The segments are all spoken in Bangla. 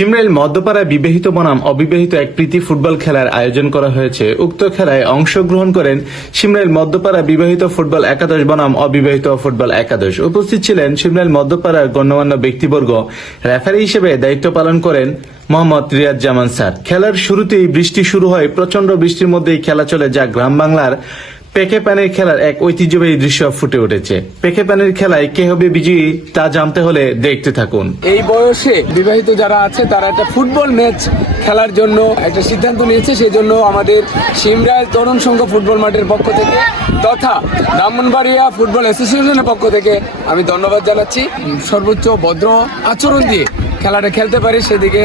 সিমরেল মধ্যপাড়ায় বিবাহিত বনাম অবিবাহিত এক প্রীতি ফুটবল খেলার আয়োজন করা হয়েছে। উক্ত খেলায় অংশগ্রহণ করেন সিমরেল মধ্যপাড়া বিবাহিত ফুটবল একাদশ বনাম অবিবাহিত ফুটবল একাদশ। উপস্থিত ছিলেন সিমরেল মধ্যপাড়ার গণ্যমান্য ব্যক্তিবর্গ। রেফারি হিসেবে দায়িত্ব পালন করেন মোহাম্মদ রিয়াদ জামান স্যার। খেলার শুরুতেই বৃষ্টি শুরু হয় প্রচণ্ড বৃষ্টির মধ্যেই খেলা চলে যা গ্রাম বাংলার পেকে পানের খেলার এক ঐতিহ্যবাহী দৃশ্য ফুটে উঠেছে। পেকে প্যানের খেলায় কে হবে বিজয়ী তা জানতে হলে দেখতে থাকুন। এই বয়সে বিবাহিত যারা আছে, তারা একটা ফুটবল ম্যাচ খেলার জন্য একটা সিদ্ধান্ত নিয়েছে। সেই জন্য আমাদের সিমরাজ তরুণ সংঘ ফুটবল মাঠের পক্ষ থেকে তথা ব্রাহ্মণবাড়িয়া ফুটবল অ্যাসোসিয়েশনের পক্ষ থেকে আমি ধন্যবাদ জানাচ্ছি। সর্বোচ্চ ভদ্র আচরণ দিয়ে খেলাটা খেলতে পারি, সেদিকে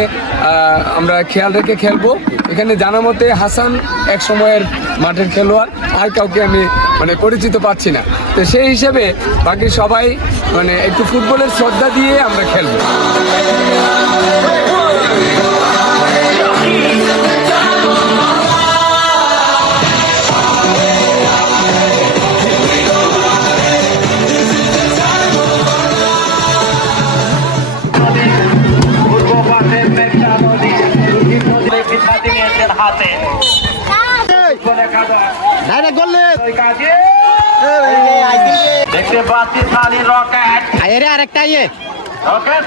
আমরা খেয়াল রেখে খেলব। এখানে জানা মতে হাসান এক সময়ের মাঠের খেলোয়াড়, আর কাউকে আমি মানে পরিচিত পাচ্ছি না। তো সেই হিসেবে বাকি সবাই মানে একটু ফুটবলের শ্রদ্ধা দিয়ে আমরা খেলব। হাতে। দেখতে পাচ্ছি রকেট। আয়ে আরেকটা ইয়ে। রকেট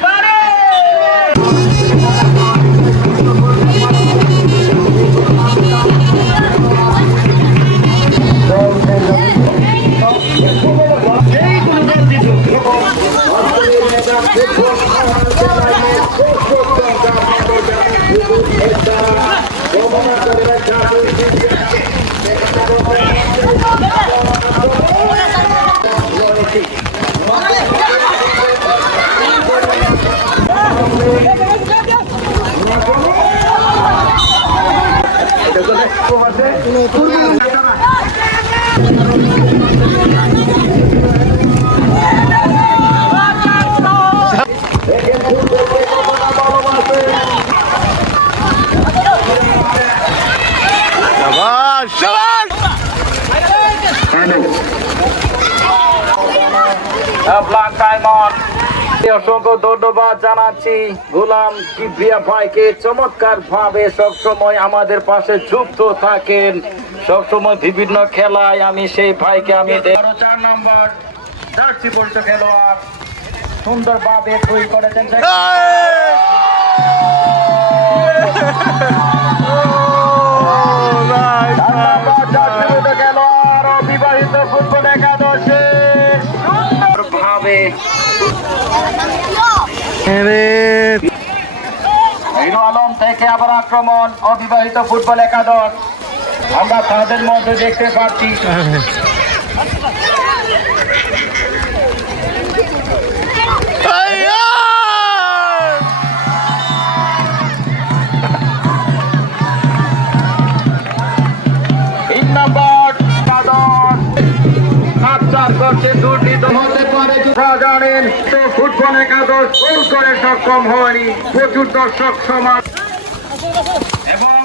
সানি ব্ল্যাক ডায়মন্ড অসংখ্য ধন্যবাদ জানাচ্ছি গোলাম কিবরিয়া ভাইকে। চমৎকার ভাবে সবসময় আমাদের পাশে যুক্ত থাকেন। সবসময় বিভিন্ন খেলায় আমি সেই ভাইকে আমি চার নম্বর জার্সি পরিচিত খেলোয়াড় সুন্দরভাবে তৈরি করেছেন। হিরো আলম থেকে আবার আক্রমণ অবিবাহিত ফুটবল একাদশ। আমরা তাদের মধ্যে দেখতে পাচ্ছি। করছে জানেন তো ফুটবল একাদশ গোল করে সক্ষম হয়নি, প্রচুর দর্শক সমাজ। এবং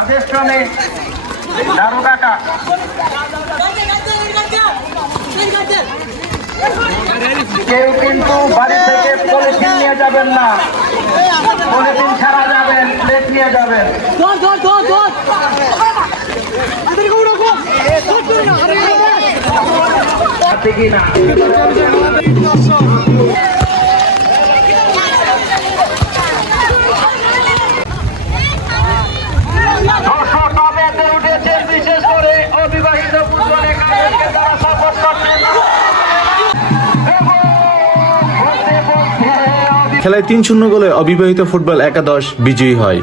আদেশ ক্রমে দারু কেউ কিন্তু বাড়ি থেকে পলিথিন নিয়ে যাবেন না। পলিথিন ছাড়া যাবেন, প্লেট নিয়ে যাবেন। আছে কি না? দর্শক আবেদে উঠেছেন বিশেষ করে অবিবাহিত ফুটবল তারা সাপোর্ট করছেন। এবং বলতে বলতে খেলায় তিন শূন্য গোলে অবিবাহিত ফুটবল একাদশ বিজয়ী হয়।